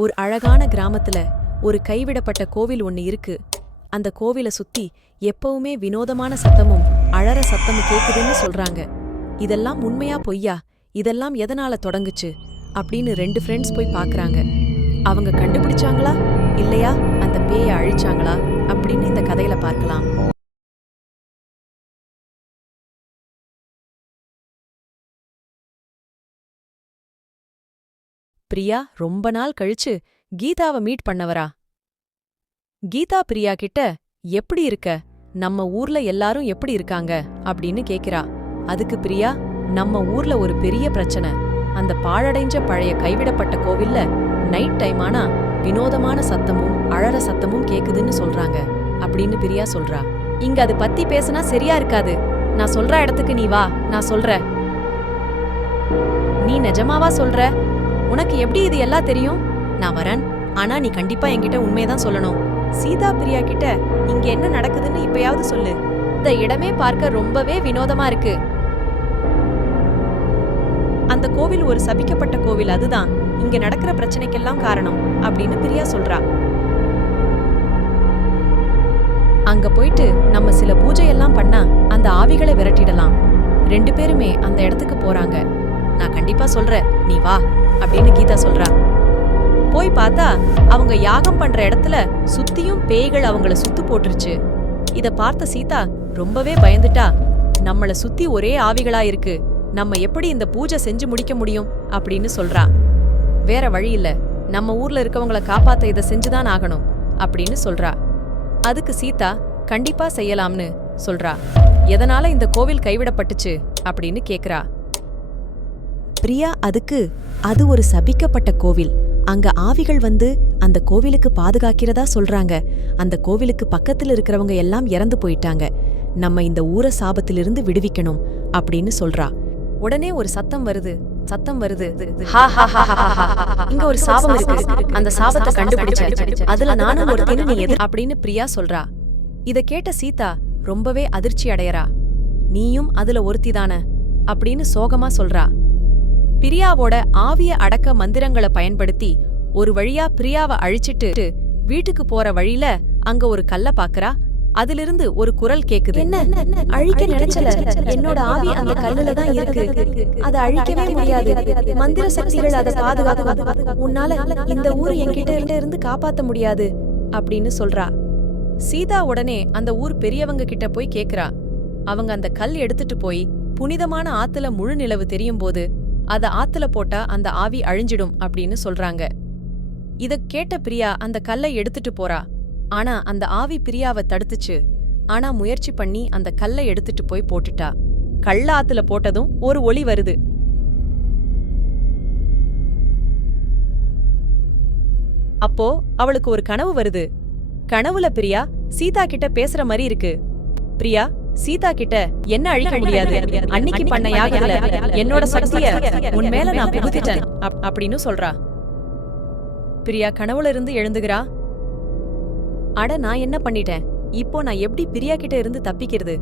ஒரு அழகான கிராமத்துல ஒரு கைவிடப்பட்ட கோவில் ஒன்னு இருக்கு. அந்த கோவில சுத்தி எப்பவுமே வினோதமான சத்தமும் அழற சத்தமும் கேக்குதுன்னு சொல்றாங்க. இதெல்லாம் உண்மையா பொய்யா, இதெல்லாம் எதனால தொடங்குச்சு அப்படின்னு 2 ஃப்ரெண்ட்ஸ் போய் பாக்குறாங்க. அவங்க கண்டுபிடிச்சாங்களா இல்லையா அந்த பேய அழிச்சாங்களா அப்படின்னு இந்த கதையில பார்க்கலாம். பிரியா ரொம்ப நாள் கழிச்சு கீதாவை மீட் பண்ணவரா? கீதா பிரியா கிட்ட எப்படி இருக்க, நம்ம ஊர்ல எல்லாரும் எப்படி இருக்காங்க அப்படின்னு கேக்குறா. அதுக்கு பிரியா, நம்ம ஊர்ல ஒரு பெரிய பிரச்சனை, அந்த பாழடைஞ்ச பழைய கைவிடப்பட்ட கோவில்ல நைட் டைம் ஆனா வினோதமான சத்தமும் அழற சத்தமும் கேக்குதுன்னு சொல்றாங்க அப்படின்னு பிரியா சொல்றா. இங்க அது பத்தி பேசினா சரியா இருக்காது, நான் சொல்ற இடத்துக்கு நீ வா, நான் சொல்ற. நீ நிஜமாவா சொல்ற? உனக்கு எப்படி இது எல்லாம் தெரியும்? நான் வரேன், ஆனா நீ கண்டிப்பா என்கிட்ட உண்மையதான் சொல்லணும். சீதா பிரியா கிட்ட இங்க என்ன நடக்குதுன்னு இப்பயாவது சொல்லு. இந்த இடமே பார்க்க ரொம்பவே வினோதமா இருக்கு. அந்த கோவில் ஒரு சபிக்கப்பட்ட கோவில், அதுதான் இங்க நடக்கிற பிரச்சனைக்கெல்லாம் காரணம் அப்படின்னு பிரியா சொல்றா. அங்க போயிட்டு நம்ம சில பூஜையெல்லாம் பண்ணா அந்த ஆவிகளை விரட்டிடலாம். 2 பேருமே அந்த இடத்துக்கு போறாங்க. நான் கண்டிப்பா சொல்றேன், நீ வா அப்படின்னு கீதா சொல்றா. போய் பார்த்தா அவங்க யாகம் பண்ற இடத்துல சுத்தியும் பேய்கள் அவங்கள சுத்து போட்டுருச்சு. இத பார்த்த சீதா ரொம்பவே பயந்துட்டா. நம்மள சுத்தி ஒரே ஆவிகளா இருக்கு, நம்ம எப்படி இந்த பூஜை செஞ்சு முடிக்க முடியும் அப்படின்னு சொல்றா. வேற வழி இல்ல, நம்ம ஊர்ல இருக்கவங்கள காப்பாத்த இதை செஞ்சுதான் ஆகணும் அப்படின்னு சொல்றா. அதுக்கு சீதா கண்டிப்பா செய்யலாம்னு சொல்றா. எதனால இந்த கோவில் கைவிடப்பட்டுச்சு அப்படின்னு கேக்குறா. பிரியா அதுக்கு, அது ஒரு சபிக்கப்பட்ட கோவில், அங்க ஆவிகள் வந்து அந்த கோவிலுக்கு பாதுகாக்கிறதா சொல்றாங்க. அந்த கோவிலுக்கு பக்கத்துல இருக்கிறவங்க எல்லாம் இறந்து போயிட்டாங்க, நம்ம இந்த ஊர சாபத்திலிருந்து விடுவிக்கணும் அப்படின்னு சொல்றா. உடனே ஒரு சத்தம் வருது. இங்க ஒரு சாபம் இருக்கு, அந்த சாபத்தை கண்டுபிடிச்ச அதுல நானும் ஒரு தின்னு நீ அப்படின்னு பிரியா சொல்றா. இத கேட்ட சீதா ரொம்பவே அதிர்ச்சி அடையறா. நீயும் அதுல ஒருத்திதான அப்படின்னு சோகமா சொல்றா. பிரியாவோட ஆவிய அடக்க மந்திரங்களை பயன்படுத்தி ஒரு வழியா பிரியாவை அழிச்சிட்டு வீட்டுக்கு போற வழியில அங்க ஒரு கல்ல பாக்குறா. அதிலிருந்து ஒரு குரல் கேக்குது. என்ன அழிக்க நினைச்சல, என்னோட ஆவி அந்த கல்லுல தான் இருக்கு, அதை அழிக்கவே முடியாது, மந்திர சக்திகள் அதை பாதுகாக்கும், உன்னால இந்த ஊர் என்கிட்ட இருந்து காப்பாத்த முடியாது அப்படின்னு சொல்றா. சீதா உடனே அந்த ஊர் பெரியவங்க கிட்ட போய் கேக்குறா. அவங்க அந்த கல் எடுத்துட்டு போய் புனிதமான ஆத்துல முழு நிலவு தெரியும் போது அத ஆத்துல போட்டா அந்த ஆவி அழிஞ்சிடும் அப்படின்னு சொல்றாங்க. இத கேட்ட பிரியா அந்த கல்லை எடுத்துட்டு போறா. ஆனா அந்த ஆவி பிரியாவை தடுத்துச்சு. ஆனா முயற்சி பண்ணி அந்த கல்லை எடுத்துட்டு போய் போட்டுட்டா. கள்ள ஆத்துல போட்டதும் ஒரு ஒளி வருது. அப்போ அவளுக்கு ஒரு கனவு வருது. கனவுல பிரியா சீதா கிட்ட பேசுற மாதிரி இருக்கு. பிரியா சீதா கிட்ட என்ன அழிக்க முடியாது, அன்னைக்கு பண்ண யாகத்துல என்னோட சக்திய உன் மேல நான் புகுத்திட்டேன் அப்படின்னு சொல்றா. பிரியா கனவுல இருந்து எழுந்துகிறா. அட நான் என்ன பண்ணிட்டேன், இப்போ நான் எப்படி பிரியா கிட்ட இருந்து தப்பிக்கிறது?